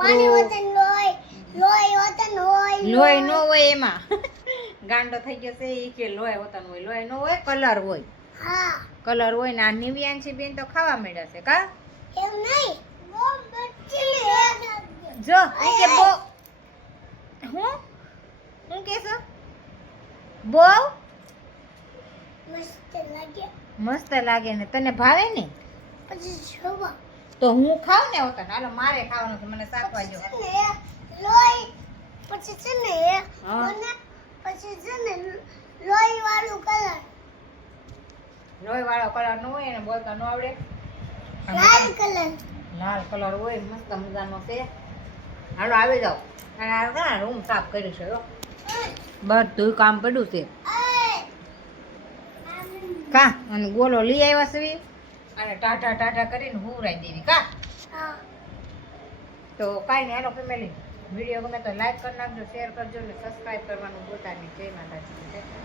પાણી વતન લોહી વતન હોય લોહી નો હોય એમાં ગાંડો થઈ ગયો છે ઈ કે લોહી વતન હોય લોહી નો હોય કલર હોય હા કલર હોય ને આ નિવ્યાંશી બેન તો ખાવા મળ્યા છે કા એમ નહીં બહુ બચ્ચી જો ઈ કે બો હું કે છો બહુ મસ્ત લાગે ને તને ભાવે ને પછી જોવા તો હું ખાવ ને હોતા હાલો મારે ખાવાનું છે મને શાકવા જો લોહી પછી છે ને હા. અને પછી છે ને લોહી વાળું કલર લોહી વાળો કલર નો હોય ને બોલતા નો આવડે લાલ કલર લાલ કલર હોય મસ્ત મજાનો છે હાલો આવી જાઓ અને આ રૂમ સાફ કર્યું છે હો બધું કામ પડ્યું છે કા અને ગોલો લઈ આવ્યા છે અને ટાટા ટાટા કરીને હુરાઈ દેવી કા હા તો કાંઈ નહીં હાલો ફેમિલી વિડીયો ગમે તો લાઈક કરી નાખજો શેર કરજો ને સબસ્ક્રાઈબ કરવાનું ભૂલતા નહીં જય માતાજી